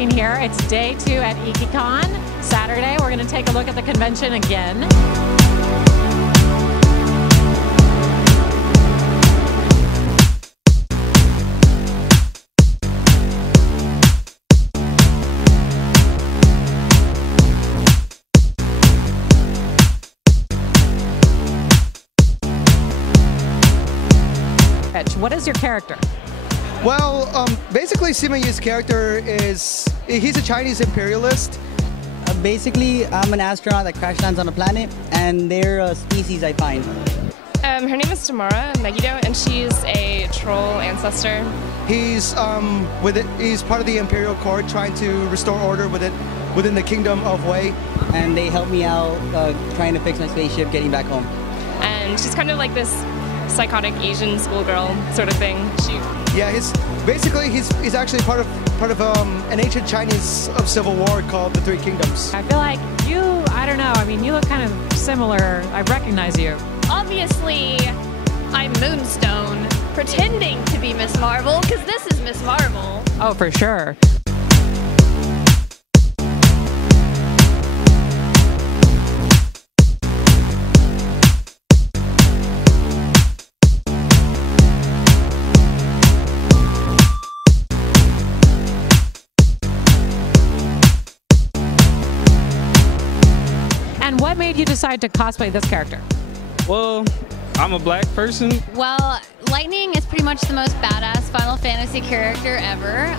Constantine here. It's day 2 at IKKiCON. Saturday, we're going to take a look at the convention again. What is your character? Well, basically Sima Yu's character is, he's a Chinese imperialist. Basically, I'm an astronaut that crash lands on a planet, and they're a species I find. Her name is Tamara Megiddo, and she's a troll ancestor. He's he's part of the imperial court trying to restore order within the kingdom of Wei. And they help me out trying to fix my spaceship, getting back home. And she's kind of like this psychotic Asian schoolgirl sort of thing. Yeah, he's actually part of an ancient Chinese civil war called the Three Kingdoms. I feel like you, I don't know, I mean, you look kind of similar. I recognize you. Obviously, I'm Moonstone, pretending to be Miss Marvel, because this is Miss Marvel. Oh, for sure. And what made you decide to cosplay this character? Well, I'm a black person. Well, Lightning is pretty much the most badass Final Fantasy character ever.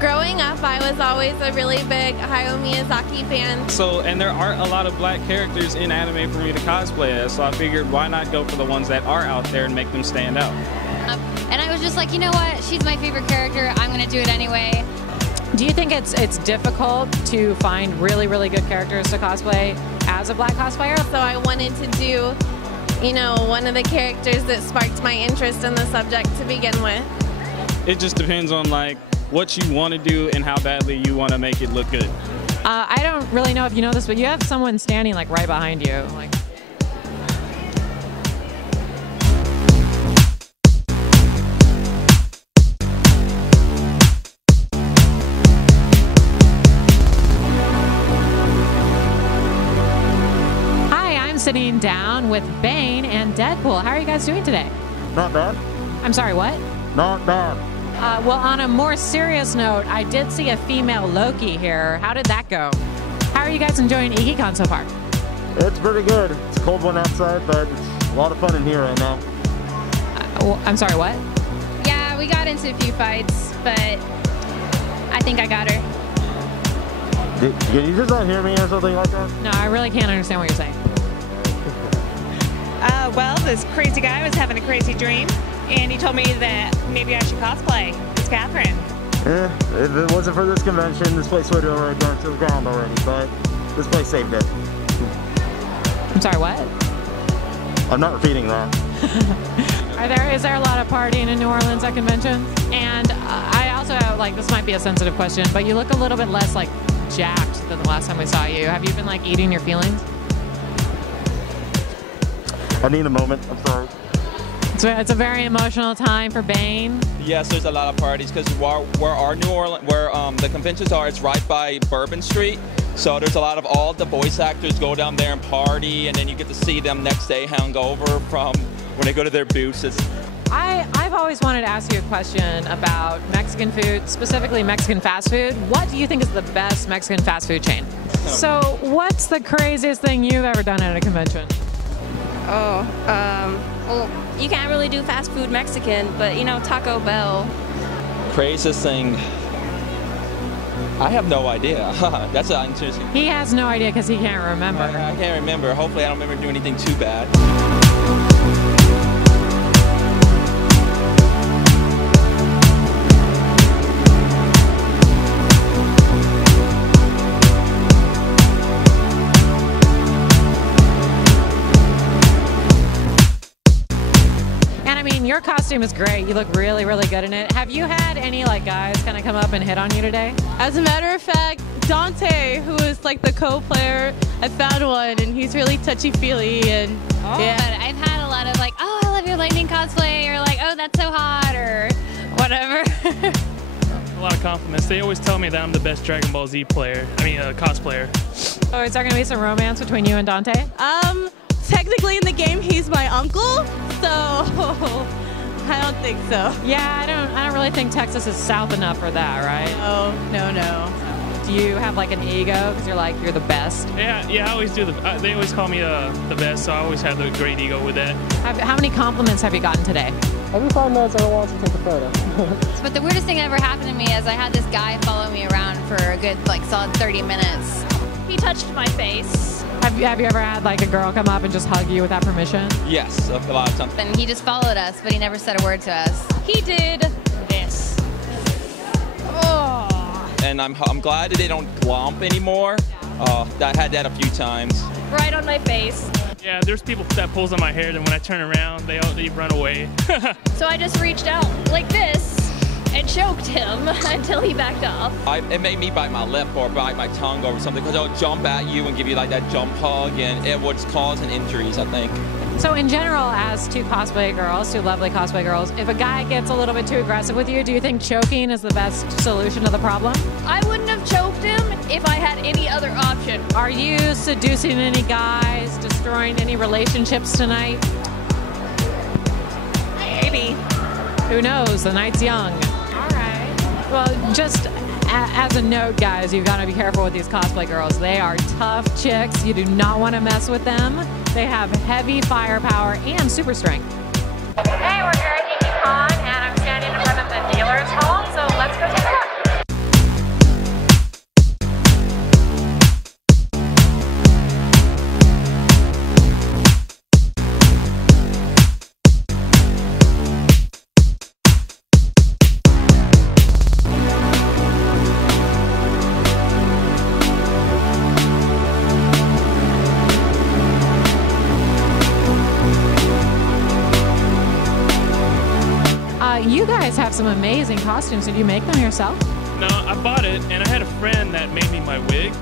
Growing up, I was always a really big Hayao Miyazaki fan. So, and there aren't a lot of black characters in anime for me to cosplay as, so I figured why not go for the ones that are out there and make them stand out. And I was just like, you know what? She's my favorite character. I'm going to do it anyway. Do you think it's difficult to find really good characters to cosplay as a black cosplayer? So I wanted to do, you know, one of the characters that sparked my interest in the subject to begin with. It just depends on like what you want to do and how badly you want to make it look good. I don't really know if you know this, but you have someone standing like right behind you. Like, sitting down with Bane and Deadpool. How are you guys doing today? Not bad. I'm sorry, what? Not bad. Well, on a more serious note, I did see a female Loki here. How did that go? How are you guys enjoying IKKiCON so far? It's pretty good. It's a cold one outside, but it's a lot of fun in here right now. Well, I'm sorry, what? Yeah, we got into a few fights, but I think I got her. Did you just not hear me or something like that? No, I really can't understand what you're saying. Well, this crazy guy was having a crazy dream, and he told me that maybe I should cosplay as Catherine. Yeah, if it wasn't for this convention, this place would have already gone to the ground already, but this place saved it. I'm sorry, what? I'm not repeating that. Is there a lot of partying in New Orleans at conventions? And I also have, like, this might be a sensitive question, but you look a little bit less, like, jacked than the last time we saw you. Have you been, like, eating your feelings? I need a moment. I'm sorry. It's a very emotional time for Bane. Yes, there's a lot of parties because where our New Orleans, where the conventions are, it's right by Bourbon Street. So there's a lot of all the voice actors go down there and party, and then you get to see them next day hungover from when they go to their booths. I've always wanted to ask you a question about Mexican food, specifically Mexican fast food. What do you think is the best Mexican fast food chain? So what's the craziest thing you've ever done at a convention? Well, you can't really do fast food Mexican, but you know, Taco Bell. Craziest thing, I have no idea. That's interesting. He has no idea because he can't remember. I can't remember. Hopefully I don't remember doing anything too bad. Your costume is great. You look really good in it. Have you had any like guys kind of come up and hit on you today? As a matter of fact, Dante, who is like the co-player, I found one and he's really touchy-feely and yeah. But I've had a lot of like, oh, I love your Lightning cosplay, or like, oh, that's so hot, or whatever. lot of compliments. They always tell me that I'm the best Dragon Ball Z player. Cosplayer. Oh, is there going to be some romance between you and Dante? Technically in the game, he's my uncle, so I don't think so. Yeah, I don't really think Texas is south enough for that, right? No. Do you have like an ego because you're the best? Yeah, I always do. They always call me the best, so I always have the great ego with that. How many compliments have you gotten today? Every 5 minutes I want to take a photo. But the weirdest thing that ever happened to me is I had this guy follow me around for a good solid 30 minutes. He touched my face. Have you ever had like a girl come up and just hug you without permission? Yes, a lot of times. And he just followed us, but he never said a word to us. He did this. Oh. And I'm glad that they don't glomp anymore. I had that a few times. Right on my face. Yeah, there's people that pulls on my hair, and when I turn around, they run away. So I just reached out like this and choked him until he backed off. It made me bite my lip or bite my tongue or something because they'll jump at you and give you like that jump hug, and it would cause injuries, I think. So in general, as two lovely cosplay girls, if a guy gets a little bit too aggressive with you, do you think choking is the best solution to the problem? I wouldn't have choked him if I had any other option. Are you seducing any guys, destroying any relationships tonight? Maybe. Who knows? The night's young. All right. Well, just as a note, guys, you've got to be careful with these cosplay girls. They are tough chicks. You do not want to mess with them. They have heavy firepower and super strength. Hey, we're here at IKKiCON, and I'm standing in front of the dealer's hall, so let's go take a look. You guys have some amazing costumes. Did you make them yourself? No, I bought it, and I had a friend that made me my wig.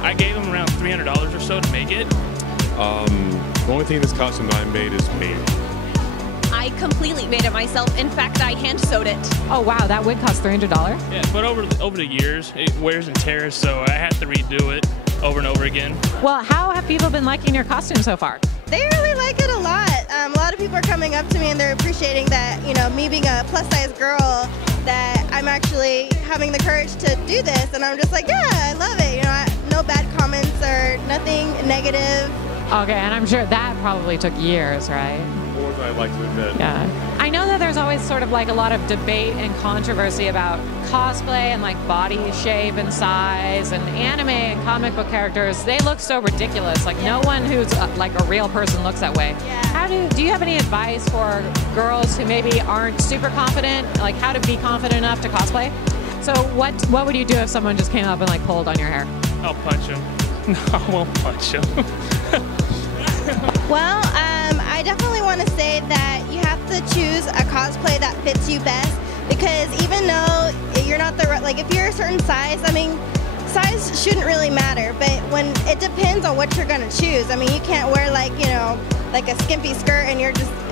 I gave him around $300 or so to make it. The only thing in this costume that I made is me. I completely made it myself. In fact, I hand sewed it. Oh wow, that wig cost $300? Yeah, but over the years, it wears and tears, so I had to redo it over and over again. Well, how have people been liking your costume so far? They really like it a lot. A lot of people are coming up to me and they're appreciating that, me being a plus-size girl, that I'm actually having the courage to do this. And I'm just like, yeah, I love it. No bad comments or nothing negative. Okay, and I'm sure that probably took years, right? More than I'd like to admit. Yeah. I know that there's always sort of like a lot of debate and controversy about cosplay and like body shape and size, and anime and comic book characters, they look so ridiculous. Like no one who's like a real person looks that way. Yeah. Do you have any advice for girls who maybe aren't super confident, like how to be confident enough to cosplay? So what would you do if someone just came up and like pulled on your hair? I'll punch him. No, I won't punch him. Well, I definitely want to say that you have to choose a cosplay that fits you best, because even though you're not if you're a certain size, size shouldn't really matter, but when it depends on what you're going to choose. You can't wear like a skimpy skirt and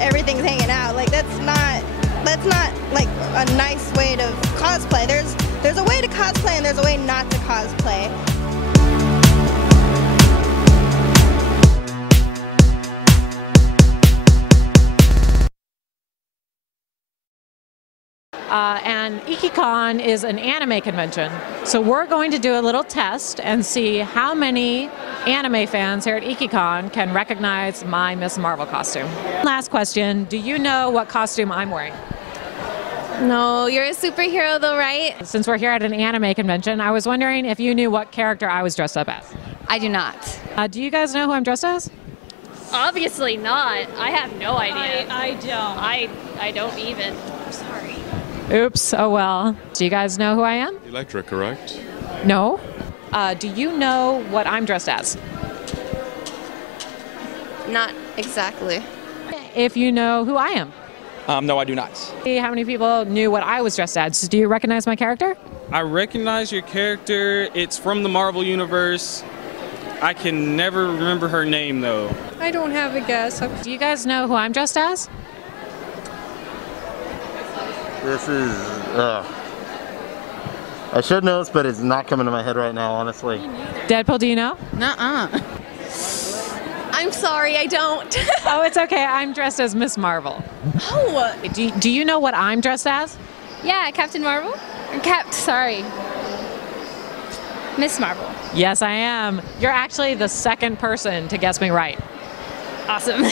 everything's hanging out. That's not like a nice way to cosplay. There's a way to cosplay and there's a way not to cosplay. And IKKiCON is an anime convention. So we're going to do a little test and see how many anime fans here at IKKiCON can recognize my Miss Marvel costume. Last question, do you know what costume I'm wearing? No, you're a superhero though, right? Since we're here at an anime convention, I was wondering if you knew what character I was dressed up as. I do not. Do you guys know who I'm dressed as? Obviously not. I have no idea. I don't. I don't even. I'm sorry. Oops, oh well. Do you guys know who I am? Electric, correct? No. Do you know what I'm dressed as? Not exactly. If you know who I am. No, I do not. How many people knew what I was dressed as? Do you recognize my character? I recognize your character. It's from the Marvel Universe. I can never remember her name, though. I don't have a guess. Do you guys know who I'm dressed as? This is, I should know this, but it's not coming to my head right now, honestly. Deadpool, do you know? Nuh-uh. I'm sorry, I don't. Oh, it's okay. I'm dressed as Miss Marvel. Oh. Do you know what I'm dressed as? Yeah, Captain Marvel? Sorry. Miss Marvel. Yes, I am. You're actually the second person to guess me right. Awesome.